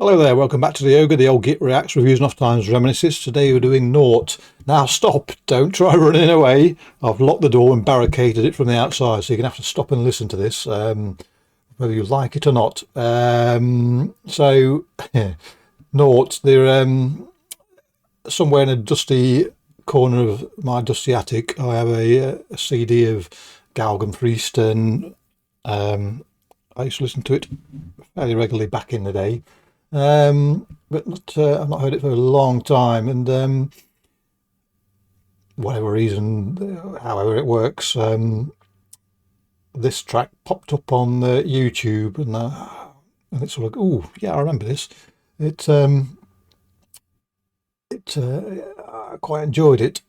Hello there, welcome back to the Ogre, the old Git Reacts, Reviews and Oft-Times Reminiscences. Today we're doing Nortt. Now stop, don't try running away. I've locked the door and barricaded it from the outside, so you're going to have to stop and listen to this, whether you like it or not. Nortt, they're somewhere in a dusty corner of my dusty attic. I have a CD of Galgan Priest, and I used to listen to it fairly regularly back in the day. But I've not heard it for a long time, and whatever reason, however it works, this track popped up on YouTube, and it's sort of, oh yeah, I remember this. I quite enjoyed it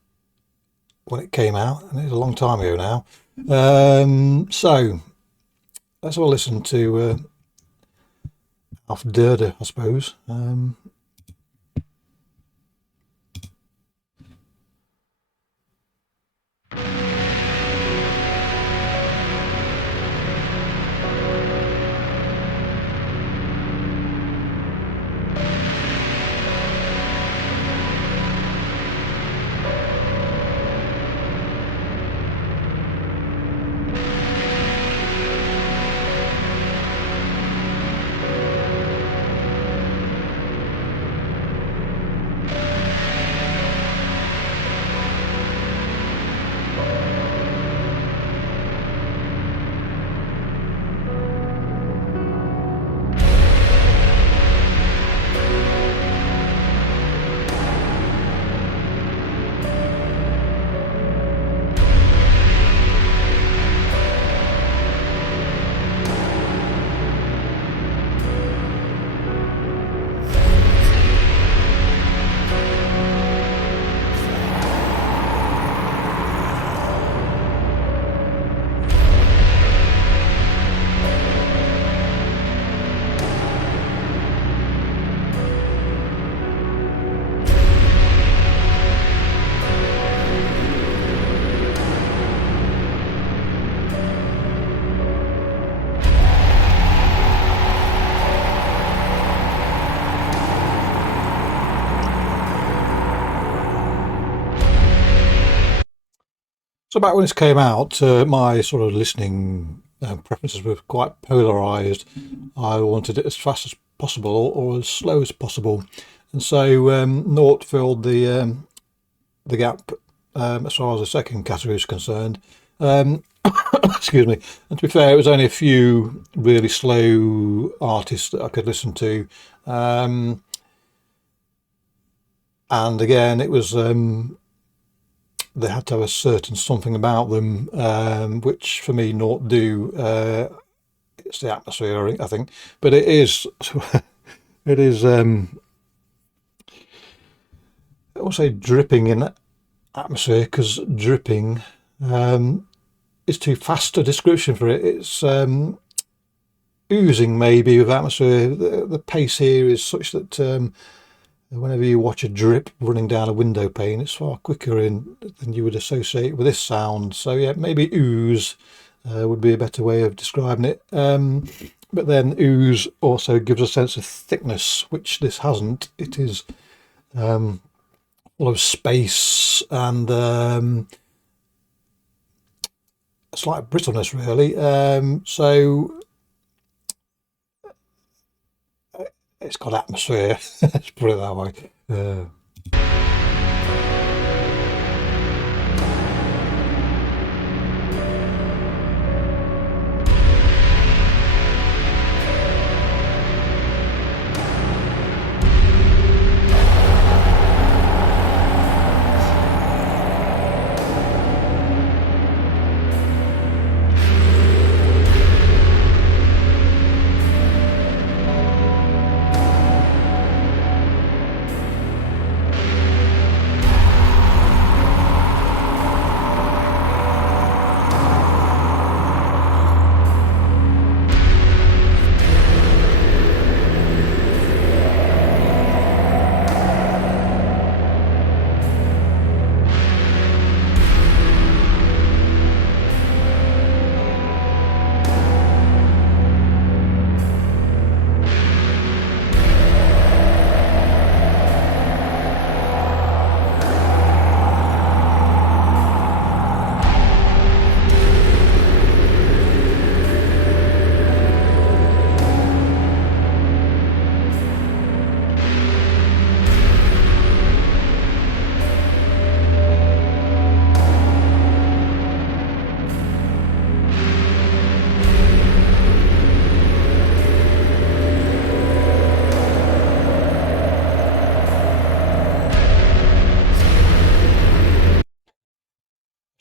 when it came out, and it's a long time ago now. So let's all listen to off Døde, I suppose. So back when this came out, my sort of listening preferences were quite polarised. I wanted it as fast as possible or as slow as possible, and so Nortt filled the gap as far as the second category is concerned. Excuse me. And to be fair, it was only a few really slow artists that I could listen to, and again, it was. They had to have a certain something about them, which for me Nortt do. It's the atmosphere, I think, but it is it is I won't say dripping in atmosphere, because dripping is too fast a description for it. It's oozing maybe with atmosphere. The pace here is such that whenever you watch a drip running down a window pane, it's far quicker than you would associate with this sound. So yeah, maybe ooze would be a better way of describing it. But then ooze also gives a sense of thickness, which this hasn't. It is full of space and a slight brittleness, really. So it's got atmosphere, let's put it that way.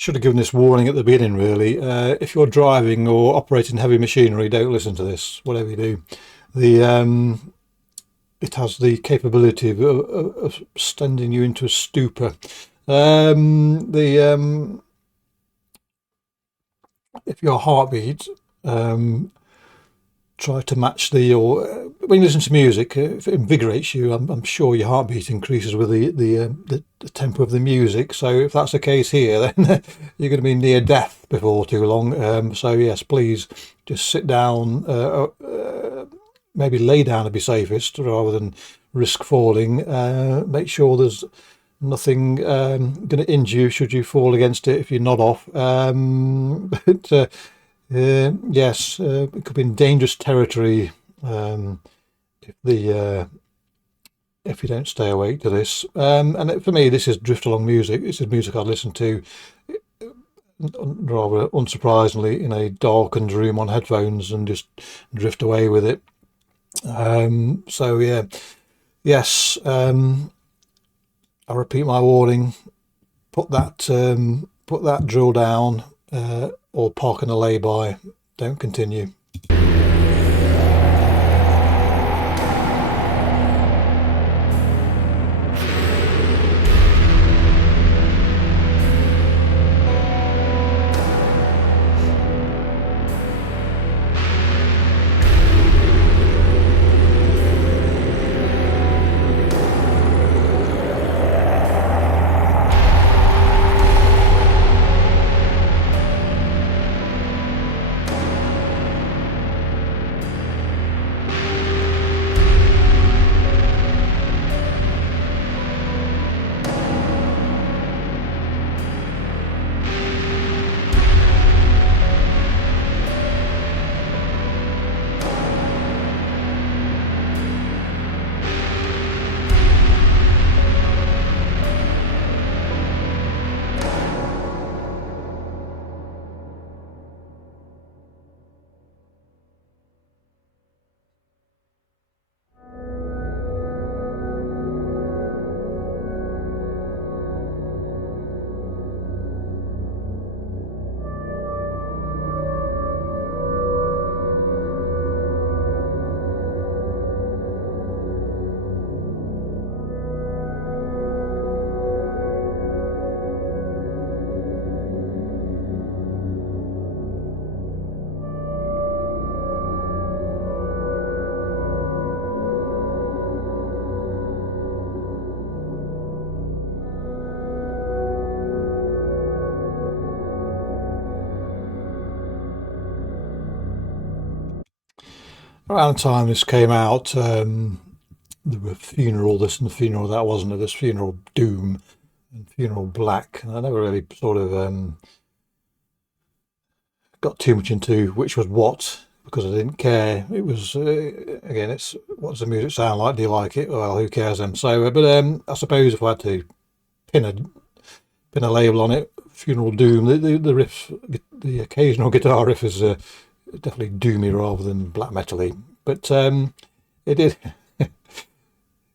Should have given this warning at the beginning, really. If you're driving or operating heavy machinery, don't listen to this, whatever you do. It has the capability of sending you into a stupor. If your heartbeat try to match or when you listen to music, if it invigorates you, I'm sure your heartbeat increases with the tempo of the music. So if that's the case here, then you're going to be near death before too long. So yes, please just sit down, maybe lay down to be safest rather than risk falling. Make sure there's nothing going to injure you should you fall against it if you're not off. But yes, it could be in dangerous territory if you don't stay awake to this. And for me, this is drift along music. This is music I'd listen to rather unsurprisingly in a darkened room on headphones and just drift away with it. So yeah, yes. I repeat my warning: put that drill down, or park in a lay-by. Don't continue. Around the time this came out, there were Funeral this and Funeral that, wasn't it? There's Funeral Doom and Funeral Black. And I never really sort of got too much into which was what because I didn't care. It was again, it's what does the music sound like? Do you like it? Well, who cares then? So, but I suppose if I had to pin a label on it, Funeral Doom. The riff, the occasional guitar riff is definitely doomy rather than black metal-y. But it did.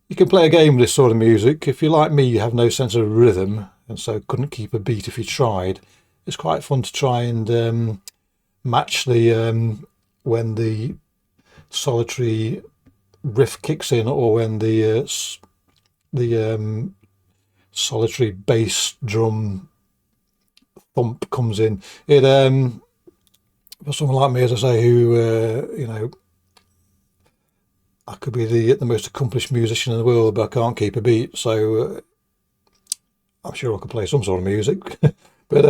You can play a game with this sort of music. If you're like me, you have no sense of rhythm, and so couldn't keep a beat if you tried. It's quite fun to try and match the when the solitary riff kicks in, or when the solitary bass drum thump comes in. It for someone like me, as I say, who I could be the most accomplished musician in the world, but I can't keep a beat. So I'm sure I could play some sort of music. But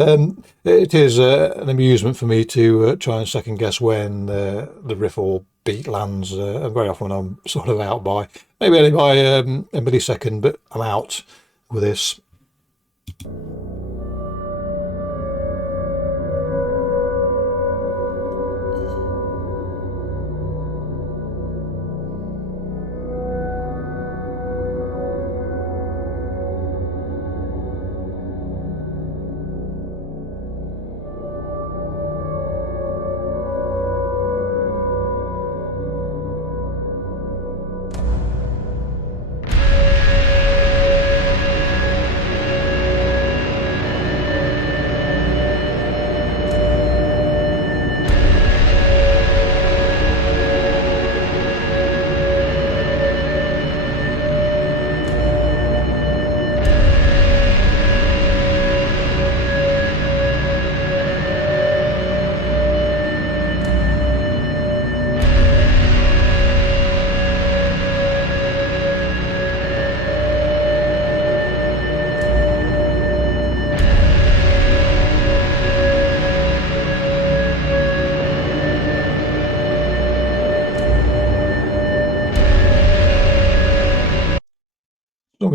it is an amusement for me to try and second guess when the riff or beat lands. And very often I'm sort of out by maybe only by a millisecond, but I'm out with this.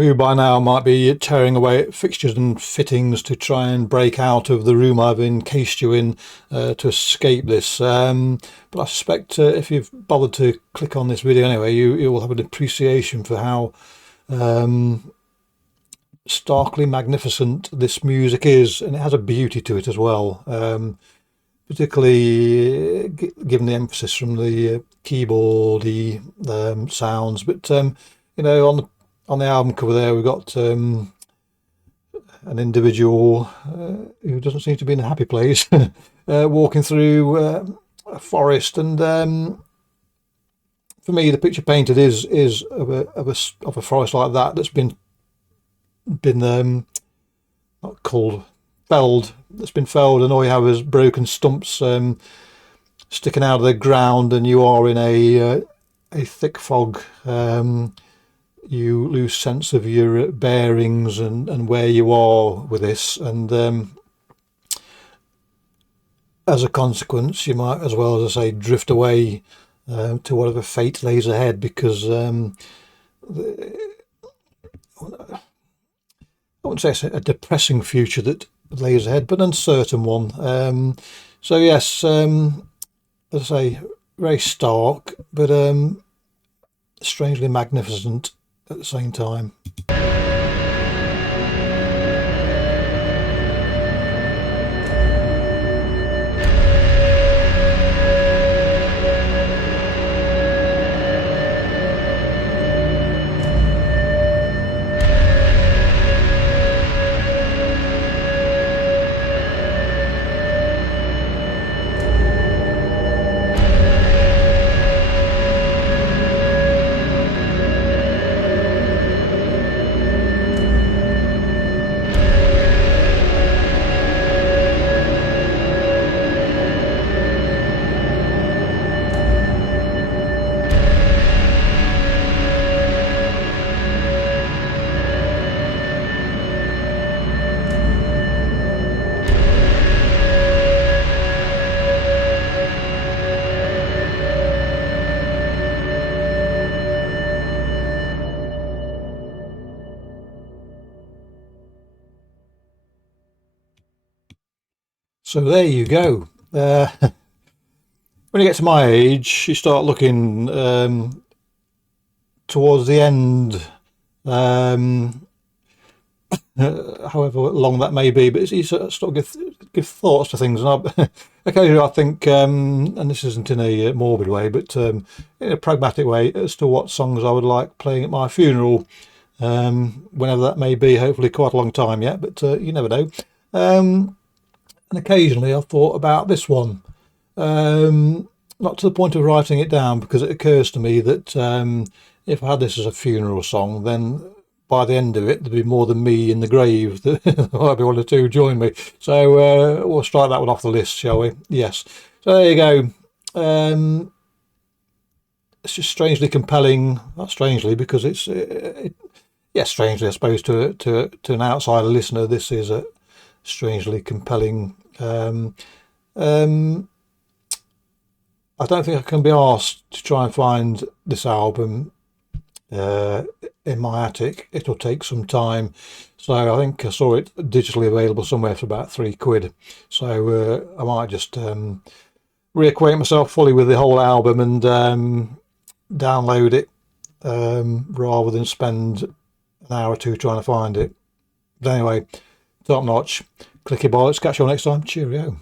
who by now might be tearing away at fixtures and fittings to try and break out of the room I've encased you in to escape this. But I suspect if you've bothered to click on this video anyway, you will have an appreciation for how starkly magnificent this music is, and it has a beauty to it as well. Particularly given the emphasis from the keyboardy sounds, but you know, on the album cover there we've got an individual who doesn't seem to be in a happy place walking through a forest, and for me the picture painted is of a forest like that that's been not called felled, that's been felled, and all you have is broken stumps sticking out of the ground, and you are in a thick fog. You lose sense of your bearings and where you are with this, and as a consequence you might as well, as I say, drift away to whatever fate lays ahead, because I wouldn't say it's a depressing future that lays ahead, but an uncertain one. So yes, as I say, very stark, but strangely magnificent at the same time. So there you go. When you get to my age, you start looking towards the end, however long that may be, but you sort of give thoughts to things, and occasionally I think, and this isn't in a morbid way, but in a pragmatic way, as to what songs I would like playing at my funeral, whenever that may be. Hopefully quite a long time yet, but you never know. And occasionally I've thought about this one, not to the point of writing it down, because it occurs to me that if I had this as a funeral song, then by the end of it there'd be more than me in the grave. There might be one or two join me. So we'll strike that one off the list, shall we? Yes. So there you go. It's just strangely compelling. Not strangely, because it's yes, strangely I suppose to an outsider listener, this is a strangely compelling. I don't think I can be asked to try and find this album in my attic. It'll take some time, so I think I saw it digitally available somewhere for about £3. So I might just reacquaint myself fully with the whole album and download it, rather than spend an hour or two trying to find it. But anyway, top notch. Clicky bollocks. Catch you all next time. Cheerio.